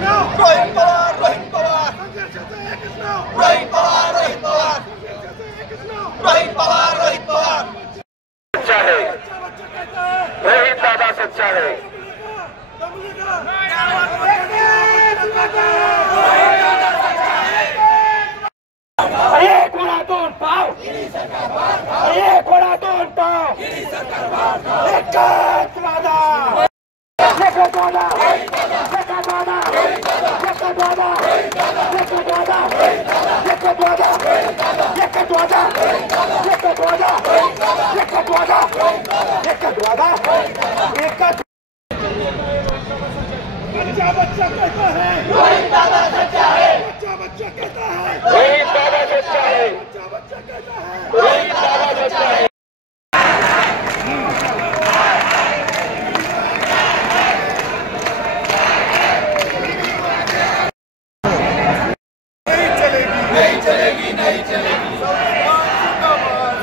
रोहित पवार रोहित पवार रोहित पवार रोहित पवार रोहित पवार रोहित पवार सच्चा है, रोहित दादा सच्चा है। एक वडा दोन पाव, एक वडा दोन पाव, एकच वादा, एकच वादा, एकच वादा, एकच वादा, एकच वादा, एकच वादा, एकच वादा, एकच वादा, एकच वादा, एकच वादा, एकच। बच्चा कहता है रोहित दादा सच्चा है, बच्चा कहता है रोहित दादा सच्चा है, बच्चा कहता है रोहित दादा सच्चा है। नहीं चलेगी नहीं चलेगी नहीं चलेगी।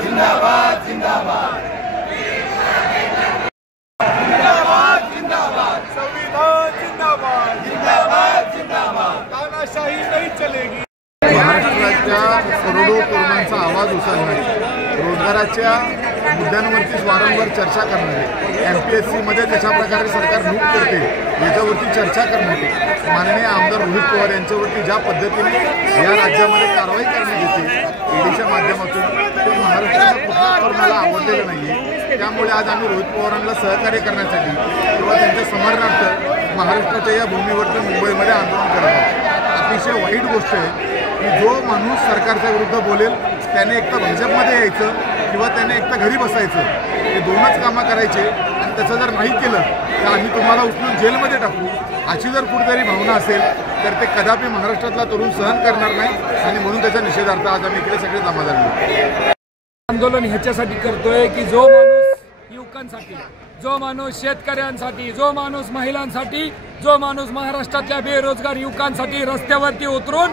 जिंदाबाद जिंदाबाद जिंदाबाद जिंदाबाद, संविधान जिंदाबाद जिंदाबाद जिंदाबाद, तानाशाही नहीं चलेगी। महाराष्ट्राच्या करोडो तरुणांचा आवाज उचलणारे, रोजगाराच्या मुद्द्यांवरती वारंवार चर्चा करणारे, MPSCमध्ये कशा प्रकारे सरकार लूट करते याच्यावरती चर्चा करणारे माननीय आमदार रोहित पवार यांच्यावरती ज्या पद्धतीने या राज्यामध्ये कारवाई करण्यात येते ईडीच्या माध्यमातून, ते महाराष्ट्राच्या कुठल्याच तरुणाला आवडलेलं नाही आहे। त्यामुळे आज आम्ही रोहित पवारांना सहकार्य करण्यासाठी किंवा त्यांच्या समर्थनार्थ महाराष्ट्राच्या या भूमीवरती मुंबईमध्ये आंदोलन करत आहोत। अतिशय वाईट गोष्ट आहे की जो माणूस सरकारच्या विरुद्ध बोलेल त्याने एक तर भाजपमध्ये यायचं किंवा त्याने एक तर घरी बसायचं, हे दोनच कामं करायचे आणि त्याचं जर नाही केलं तर आम्ही तुम्हाला उचलून जेलमध्ये टाकू, अशी जर कुठेतरी भावना असेल तर ते कदापि महाराष्ट्रातला तरुण सहन करणार नाही आणि म्हणून त्याच्या निषेधार्थ आज आम्ही इकडे सगळे जमा झालो। आंदोलन ह्याच्यासाठी करतोय की जो माणूस युवकांसाठी, जो माणूस शेतकऱ्यांसाठी, जो माणूस महिलांसाठी, जो माणूस महाराष्ट्रातल्या बेरोजगार युवकांसाठी रस्त्यावरती उतरून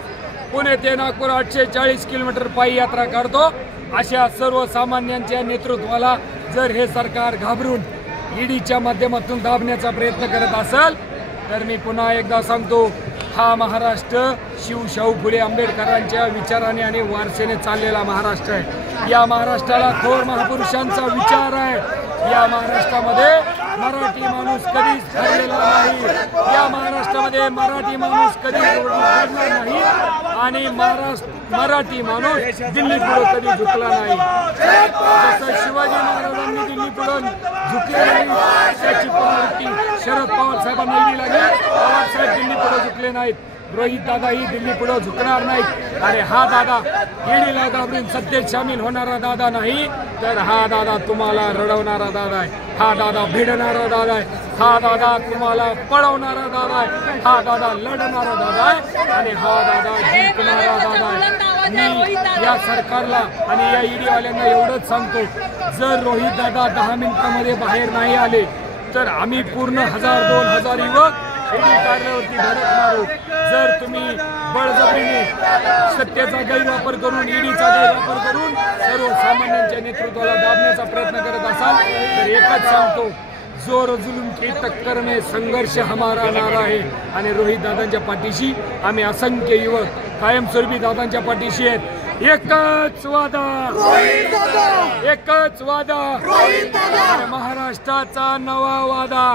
पुणे ते नागपूर 840 किलोमीटर पायी यात्रा काढतो, अशा सर्वसामान्यांच्या नेतृत्वाला जर हे सरकार घाबरून ईडीच्या माध्यमातून दाबण्याचा प्रयत्न करत असेल तर मी पुन्हा एकदा सांगतो, हा महाराष्ट्र शाहू फुले आंबेडकरांच्या विचाराने आणि वारसेने चाललेला महाराष्ट्र आहे। या महाराष्ट्राला थोर महापुरुषांचा विचार आहे। या महाराष्ट्रामध्ये मराठी माणूस कधीच हरलेला नाही, या महाराष्ट्रामध्ये मराठी माणूस कधी हरणार नाही आणि मराठी माणूस दिल्ली पुढे कधी झुकला नाही। जसं शिवाजी महाराजांनी दिल्ली पुढे झुकले नाही त्याची पुनरावृत्ती शरद पवार साहेबांना लागली। पवार साहेब दिल्ली पुढे झुकले नाहीत, रोहित दादा ही दिल्ली पुढे झुकणार नाहीत आणि हा दादा ईडीला घाबरून सत्तेत सामील होणारा दादा नाही, तर हा दादा तुम्हाला रडवणारा दादा आहे, हा दादा भिडणारा दादा आहे, हा दादा तुम्हाला पळवणारा दादा आहे, हा दादा लढणारा दादा आहे आणि हा दादा जिंकणारा दादा आहे। मी या सरकारला आणि या ईडीवाल्यांना एवढंच सांगतो, जर रोहित दादा 10 मिनिटांमध्ये बाहेर नाही आले तर आम्ही पूर्ण 1000-2000 युवक ईडी कार्यालयावरती धडक मारू। जर तुम्ही बळजबरीने सत्तेचा गैरवापर करून, ईडीचा गैरवापर करून सर्वसामान्यांच्या नेतृत्वाला दाबण्याचा प्रयत्न करत असाल तर एकच सांगतो, जोर जुलूम की टक्कर में संघर्ष हमारा नारा आहे आणि रोहित दादांच्या पाठीशी आम्ही असंख्य युवक कायमस्वरूपी दादांच्या पाठीशी आहेत। एकच वादा, एकच वादा, महाराष्ट्राचा नवा वादा।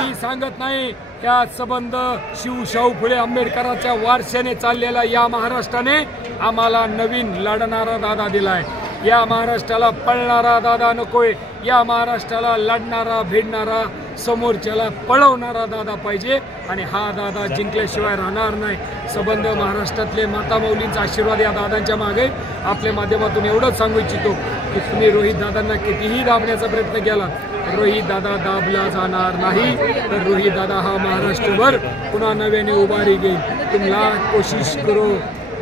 मी सांगत नाही, या संबंध शाहू फुले आंबेडकरांच्या वारशाने चाललेला या महाराष्ट्राने आम्हाला नवीन लढणारा दादा दिलाय। या महाराष्ट्राला पळणारा दादा नकोय, या महाराष्ट्राला लढणारा, भिडणारा, समोरच्याला पळवणारा दादा पाहिजे आणि हा दादा जिंकल्याशिवाय राहणार नाही। संबंध महाराष्ट्रातले माता मौलींचा आशीर्वाद या दादांच्या मागे। आपल्या माध्यमातून एवढंच सांगू इच्छितो की तुम्ही रोहित दादांना कितीही दाबण्याचा प्रयत्न केला, रोहित दादा दाबला जाणार नाही, तर रोहित दादा हा महाराष्ट्रभर पुन्हा नव्याने उभारी घेईल। तुम लाख कोशिश करो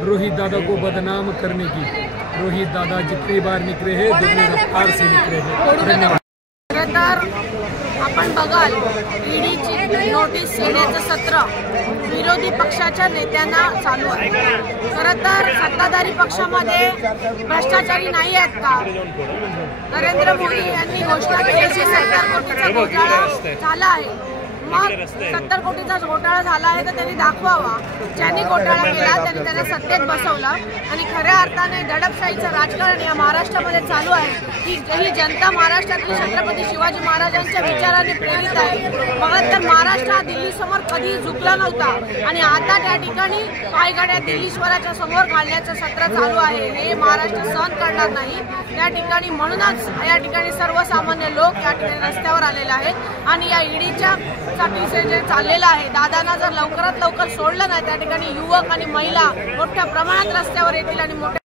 रोहित दादा को बदनाम करने की, रोहित दादा जितनी बार निकले हैं दुगनी रफ्तार से निकले हैं। धन्यवाद। आपण बघाल, ईडीची नोटीस येण्याचं सत्र विरोधी पक्षाच्या नेत्यांना चालू आहे। खरं तर सत्ताधारी पक्षामध्ये भ्रष्टाचारी नाही आहेत का? नरेंद्र मोदी यांनी घोषणा केली की 70 कोटीचा घोटाळा झाला आहे। मग 70 कोटीचा घोटाळा झाला आहे तर त्यांनी दाखवावा. ज्यांनी घोटाळा केला त्यांनी त्यांना सत्तेत बसवलं आणि खऱ्या अर्थाने दडपशाहीचं राजकारण या महाराष्ट्रामध्ये चालू आहे. ही जनता महाराष्ट्रातील छत्रपती शिवाजी महाराजांच्या विचाराने प्रेरित आहे. बघा तर महाराष्ट्र हा दिल्लीसमोर कधी झुकला नव्हता आणि आता त्या ठिकाणी पायगाड्या दिल्लीश्वराच्या समोर घालण्याचं सत्र चालू आहे. हे महाराष्ट्र सहन करणार नाही. त्या ठिकाणी म्हणूनच या ठिकाणी सर्वसामान्य लोक या ठिकाणी रस्त्यावर आलेले आहेत आणि या ईडीच्या साठी जे चाललेलं आहे, दादांना जर लवकरात लवकर सोडलं नाही त्या ठिकाणी युवक आणि महिला मोठ्या प्रमाणात रस्त्यावर येतील आणि मोठ्या